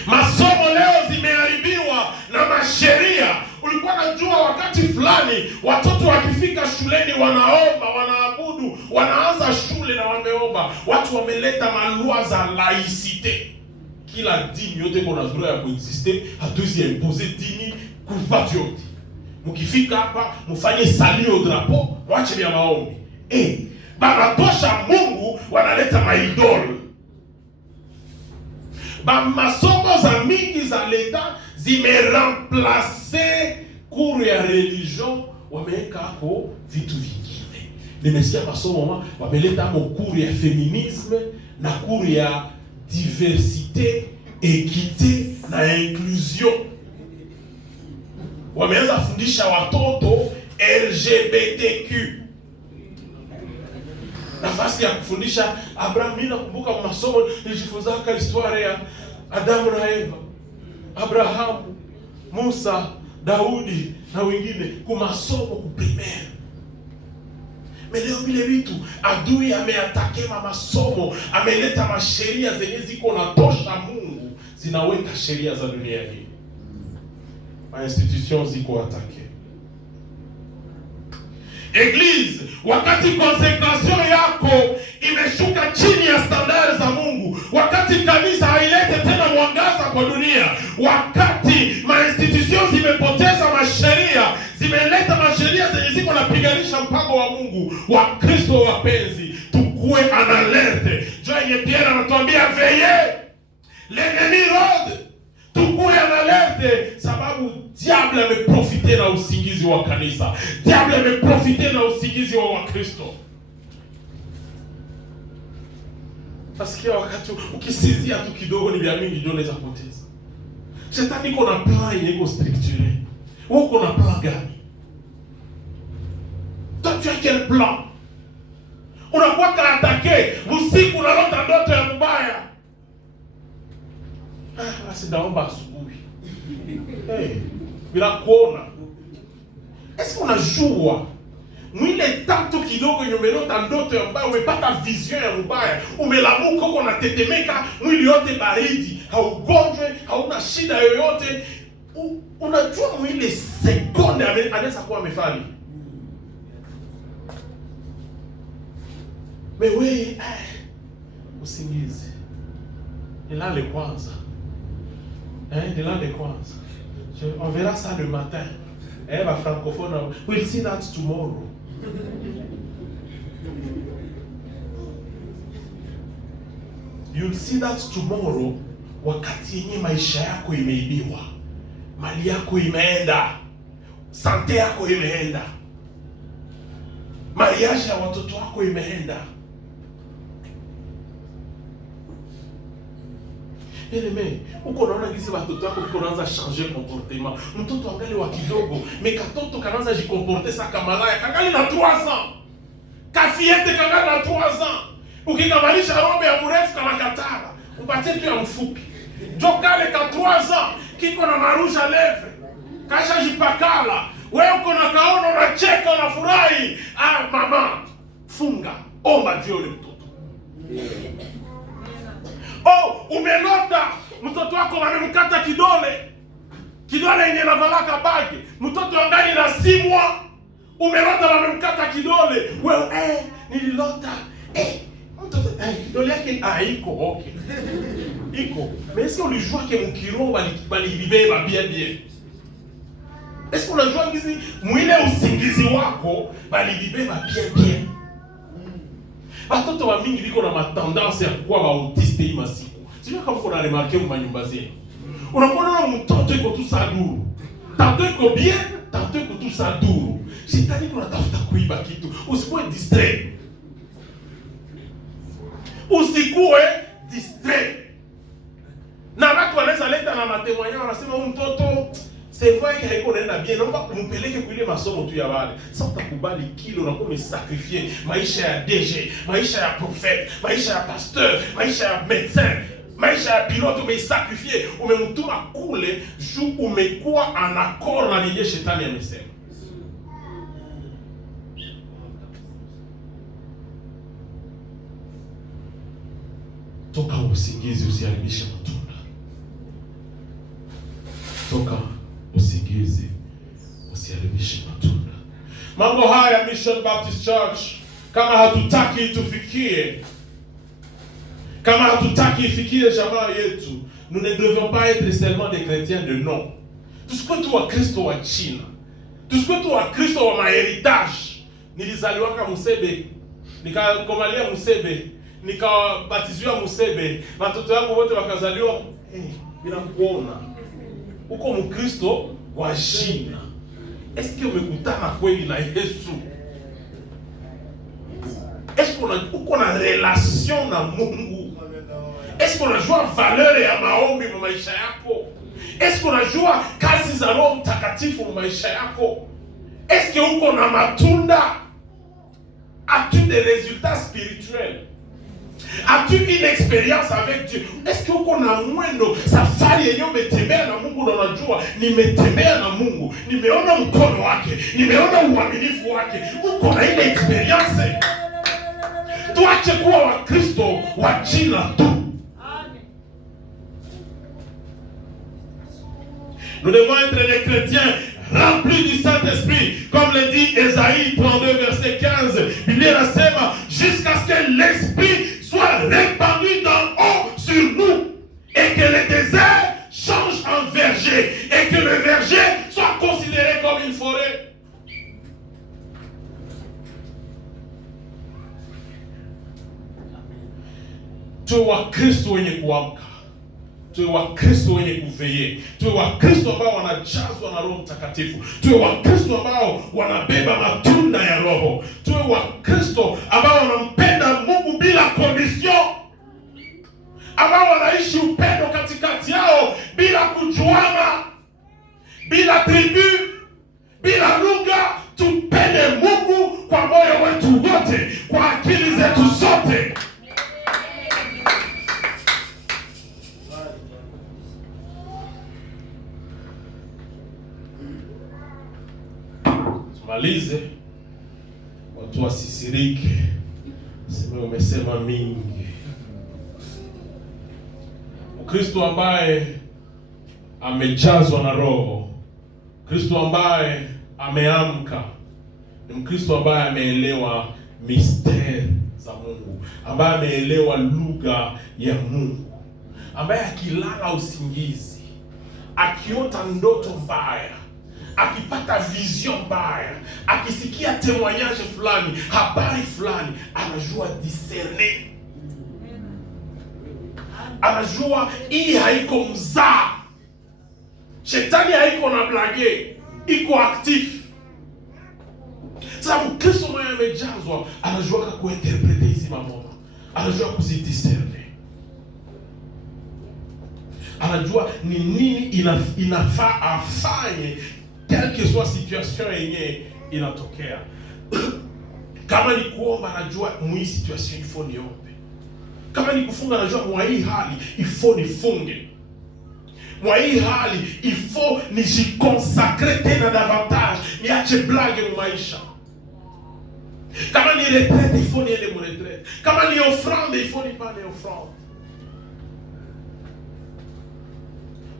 Masomo leo zimeharibiwa na masheria. Ulikuwa unajua wakati fulani watoto wakifika shuleni wanaomba, wanaabudu, wanaanza shule na wameomba. Watu wameleta malua za laicite. Kila dini yote kuna droit ya kuexiste, hatuwezi imposer dini kwa watu yote. Mkifika hapa mfanye salio drapeau, waache vya maombi. Banatosha Mungu, wanaleta maidolo. Masomo za mingi za leta zimeremplace cours ya religion, wameweka hapo vitu vingine. Nimesikia masomo wameleta hapo cours ya feminisme na cours ya diversité, équité na inclusion. Wameanza fundisha watoto LGBTQ. Nafasi ya kufundisha Abraham. Mimi nakumbuka masomo nilijifunza historia ya Adamu na Eva, Abrahamu, Musa, Daudi na wengine kwa masomo kuprimaire. Meleo vile vitu adui ameatake masomo, ameleta masheria zenye ziko na tosha Mungu, zinaweka sheria za dunia hii. Ma institutions ziko atake. Eglise, wakati consecration yako imeshuka chini ya standard za Mungu, wakati kanisa hailete tena mwangaza kwa dunia, wakati ma institutions zimepoteza masheria, zimeleta masheria zenye ziko napiganisha mpango wa Mungu, wa Kristo wapenzi, tukue en alerte. Joye Pierre anatuambia veillez, l'ennemi rôde. Tukue en alerte sababu diable ameprofite na usingizi wa kanisa. Diable ameprofite na usingizi wa Wakristo. Pasikia wakati ukisinzia tu kidogo ni vya mingi ndio unaweza kupoteza. Shetani iko na plan iko structure. Wewe uko na plan gani? tu as quel plan? Unakuwa kaatake usiku unalota ndoto ya mbaya. Basi naomba asubuhi. Bila kuona. Est-ce unajua mwile tatu kidogo umelota ndoto ya mbaya, umepata vision ya mbaya, umelamuka huko unatetemeka, mwili yote baridi, haugonjwe, hauna shida yoyote. Unajua mwile sekunde anaweza kuwa amefanya. Mewe usingizi. Nilale kwanza. Nilale kwanza. On verra ça le matin. Ma francophone, we'll see that tomorrow. You'll see that tomorrow. Wakati yenye maisha yako imeibiwa, mali yako imeenda, sante yako imeenda, mariage ya watoto wako imeenda. Eleme, uko naona gizi watoto wako uko naanza changer comportement. Mtoto angali wa kidogo, mekatoto kanaanza jikomporter saka malaya, kangali na 3 ans. Kafiete kangali na 3 ans. Ukikamalisha robe ya mrefu kama katara, upatie tu ya mfupi. Jokale ka 3 ans, kiko na marusha leve. Kasha jipakala, wewe uko na kaona unacheka unafurahi. Mama, funga, omba juu yule mtoto. Umelota mtoto wako wamemkata kidole. Kidole yenye navalaka bagi. Mtoto angali na 6 mois. Umelota wamemkata kidole. Wewe nililota. Mtoto kidole yake iko okay. Iko. Mais est-ce qu'on lui joue que mon kilo bali libeba bien. Est-ce qu'on a joué ngizi mwile usingizi wako bali libeba bien. Watoto wa mingi biko na matendance ya kuwa bautiste hii masiku. Sio kama kuna remarque kwa nyumba zenu. Unaona mtoto iko tu saduru. Tanto iko bien, tanto iko tu saduru. Shetani kuna tafuta kuiba kitu. Usikuwe distrait. Usikuwe distrait. Na watu wanaweza leta na matemoignage wanasema huyu mtoto c'est vrai que haiko naenda bien, naomba kumpeleke kwa ile masomo tu ya wale. Sasa utakubali kile unakuwa umesacrifier maisha ya DG, maisha ya prophète, maisha ya pasteur, maisha ya médecin, maisha ya pilote umesacrifier, umemtuma kule juu umekuwa en accord na nile shetani amesema. Toka usingizi usiharibishe matunda. Toka usingizi usiharibishe matunda. Mambo haya Mission Baptist Church, kama hatutaki tufikie, kama hatutaki ifikie jamaa yetu, nous ne devons pas être seulement des chrétiens de nom. Tusikuwe tu wa Kristo wa China. Tusikuwe tu wa Kristo wa maheritage. Nilizaliwaka Musebe, nikakomalia Musebe, nikabatizwa Musebe, watoto wangu wote wakazaliwa bila kuona. Uko Mkristo wa China. Est-ce que umekutana kweli na Yesu? Est-ce qu'on a relation na Mungu? Est-ce qu'on a valeur ya maombi mu maisha yako? Est-ce qu'on a kazi za Roho Mtakatifu mu maisha yako? Est-ce que uko na matunda? As-tu des résultats spirituels? As-tu une expérience avec Dieu? Est-ce que uko na mwendo safari yenyewe umetembea na Mungu na unajua nimetembea na Mungu, nimeona mkono wake, nimeona uaminifu wake, uko na ile experience? Tuache kuwa wa Kristo wa China tu. Nous devons être des chrétiens remplis du Saint-Esprit, comme le dit Ésaïe 32 verset 15. Bible inasema jusqu'à ce que l'Esprit soit répandu d'en haut sur nous et que le désert change en verger et que le verger soit considéré comme une forêt. Tuwe wa Kristo wenye kuamka. Tuwe wa Kristo wenye kuveye. Tuwe wa Kristo ambao wanajazwa na Roho Mtakatifu. Tuwe wa Kristo ambao wanabeba matunda ya Roho. Tuwe wa Kristo ambao wanampenda Mungu bila condition. Ambao wanaishi upendo katikati yao bila kujuana, bila tribu, bila lugha. Tupende Mungu kwa moyo zote, kwa akili zetu zote. Tumalize, watu wasisirike, sema umesema mingi. Mkristo ambaye amejazwa na Roho, Kristo ambaye ameamka, ni Mkristo ambaye ameelewa misteri za Mungu, ambaye ameelewa lugha ya Mungu, ambaye akilala usingizi, akiota ndoto mbaya, akipata vision mbaya, akisikia témoignage fulani, habari fulani, anajua discerner. Anajua hii haiko mzaa. Shetani haiko na blage, iko active. Sasa Mkristo mwenye amejazwa anajua kuinterprete hizi mambo. Anajua kuzidiscerne. Anajua ni nini inafaa afanye quelle que soit situation yenye inatokea. Kama ni kuomba, anajua mwi situation ifo niombe. Kama ni kufunga, anajua mwa hii hali ifo nifunge. Mwa hii hali ifo nijiconsacre tena davantage, niache blage mu maisha. Kama ni retraite ifo niende mu retraite. Kama ni offrande ifo nipane offrande.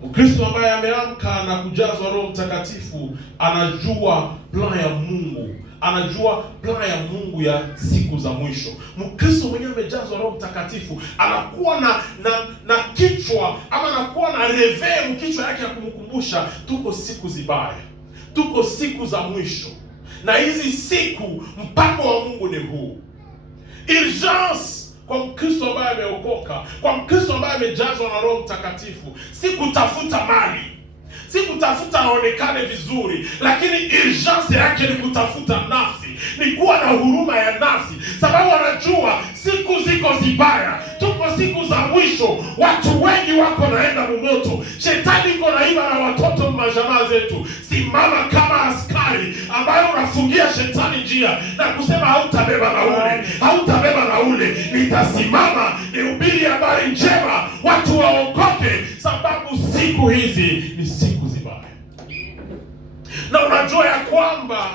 Mkristo ambaye ameamka na kujazwa Roho Mtakatifu anajua plan ya Mungu. Anajua plan ya Mungu ya siku za mwisho. Mkristo mwenyewe amejazwa Roho Mtakatifu anakuwa na kichwa ama anakuwa na reve mkichwa yake ya kumkumbusha tuko siku zibaya. Tuko siku za mwisho. Na hizi siku mpango wa Mungu ni huu. Urgence kwa Mkristo ambaye ameokoka, kwa Mkristo ambaye amejazwa na Roho Mtakatifu, si kutafuta mali, si kutafuta aonekane vizuri, lakini urgence yake ni kutafuta nafsi, ni kuwa na huruma ya nafsi, sababu anajua siku ziko zibaya, tuko siku za mwisho, watu wengi wako naenda mumoto, shetani iko naiba na watoto majamaa zetu. Simama kama askari ambaye unafungia shetani njia na kusema hautabeba na ule, hautabeba na ule. Nitasimama nihubiri habari njema, watu waokoke, sababu siku hizi ni siku zibaya. Na unajua ya kwamba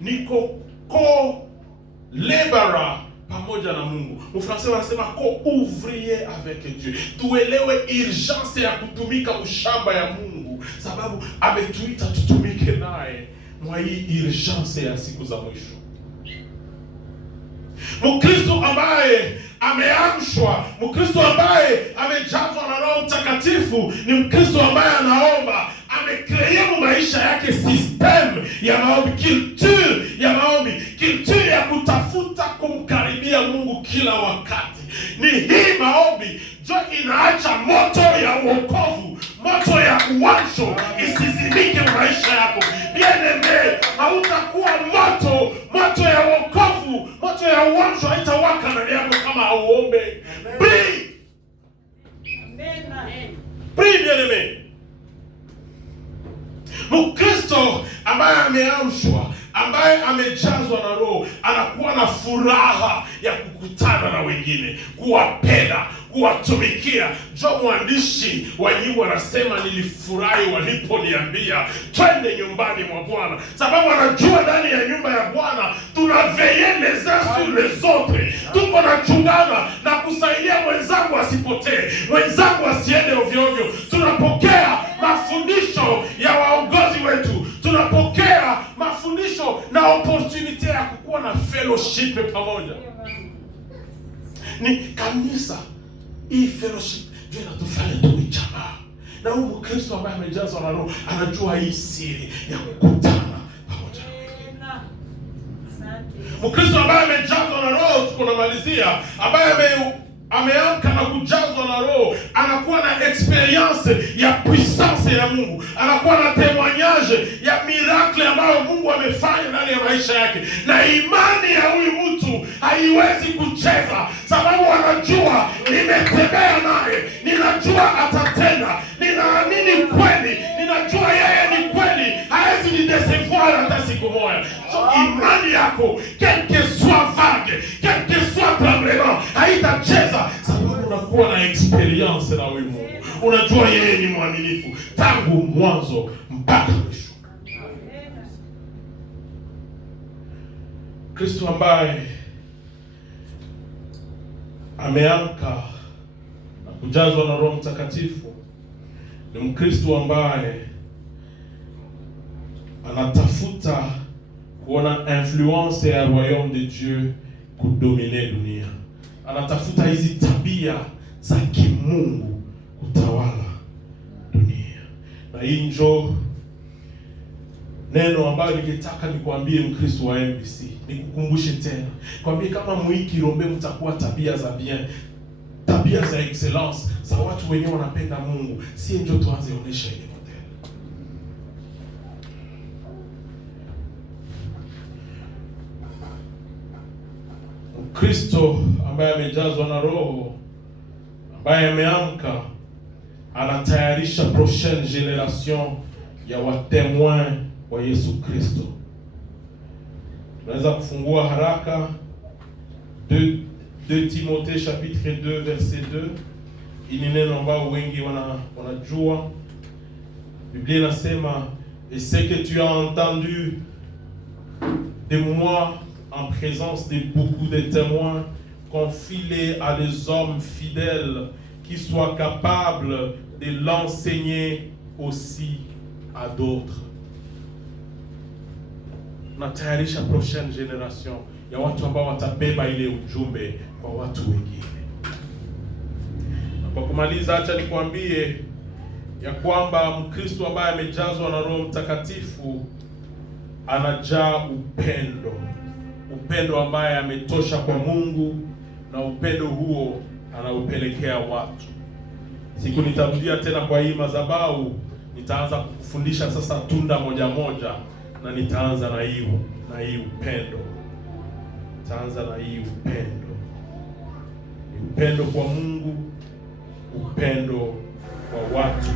niko co-laborer pamoja na Mungu. Mfransa wanasema co-ouvrier avec Dieu. Tuelewe urgence ya kutumika mshamba ya Mungu, sababu ametuita tutumike naye mwa hii urgence ya siku za mwisho. Mkristo ambaye ameamshwa, Mkristo ambaye amejazwa na Roho Mtakatifu ni Mkristo ambaye anaomba, amecreate maisha yake system ya maombi, culture ya maombi, culture ya kutafuta kumkaribia Mungu kila wakati. Ni hii maombi jo inaacha moto ya wokovu, moto ya uwasho isizimike maisha yako. Bien-aimé, hautakuwa moto ya wokovu, moto ya uwasho haitawaka ndani yako kama hauombe. Prie. Amen. Prie, bien-aimé. Mkristo ambaye ameamshwa, ambaye amejazwa na Roho, anakuwa na furaha ya kukutana na wengine, kuwapenda, kuwatumikia. Jo mwandishi wa nyimbo anasema nilifurahi waliponiambia twende nyumbani mwa Bwana, sababu anajua ndani ya nyumba ya Bwana tunaveye les uns sur les autres. Tuko na chungana na kusaidia mwenzangu asipotee, mwenzangu asiende ovyo ovyo. Tunapokea mafundisho ya waongozi wetu, tunapokea mafundisho na opportunity ya kukuwa na fellowship pamoja. Ni kanisa, hii fellowship ndio inatufanya tuwe jamaa. Na huyu Mkristo ambaye amejazwa na Roho anajua hii siri ya kukutana pamoja na wengine. Mkristo ambaye amejazwa na Roho, tukonamalizia, ambaye ameamka na kujazwa na Roho, anakuwa na experience ya puissance ya Mungu, anakuwa na témoignage ya miracle ambayo Mungu amefanya ndani ya maisha yake. Na imani ya huyu mtu haiwezi kucheza, sababu anajua nimetembea naye, ninajua atatenda, ninaamini kweli, ninajua yeye ni kweli, haezi ni decevoir hata siku moja. So imani yako, quel que soit yake, quel que soit tremblement, haitacheza, sababu unakuwa na experience na huyu Mungu. Unajua yeye ni mwaminifu tangu mwanzo mpaka mwisho. Kristo ambaye ameamka na kujazwa na Roho Mtakatifu ni Mkristo ambaye anatafuta kuona influence ya royaume de Dieu kudomine dunia. Anatafuta hizi tabia za kimungu kutawala dunia. Na hii njo neno ambayo ningetaka nikwambie Mkristo wa MBC, nikukumbushe tena. Kwambie kama mwiki rombe mtakuwa tabia za bien, tabia za excellence, za watu wenyewe wanapenda Mungu. Si njo tuanze onesha ile model. Kristo ambaye amejazwa na Roho, ambaye ameamka, anatayarisha prochaine generation ya watemoin wa Yesu Kristo. Tunaweza kufungua haraka 2 Timothée chapitre 2 verset 2. Ini neno ambao wengi wanajua. Biblia inasema, et ce que tu as entendu de moi en présence de beaucoup de témoins, confie-les à des hommes fidèles qui soient capables de l'enseigner aussi à d'autres. Natayarisha prochaine generation ya watu ambao watabeba ile ujumbe kwa watu wengine. Na kwa kumaliza, acha nikwambie ya kwamba Mkristo ambaye amejazwa na Roho Mtakatifu anajaa upendo. Upendo ambaye ametosha kwa Mungu, na upendo huo anaupelekea watu. Siku nitarudia tena kwa hii madhabahu, nitaanza kufundisha sasa tunda moja moja, na nitaanza na hii upendo. Nitaanza na hii upendo. Ni upendo kwa Mungu, upendo kwa watu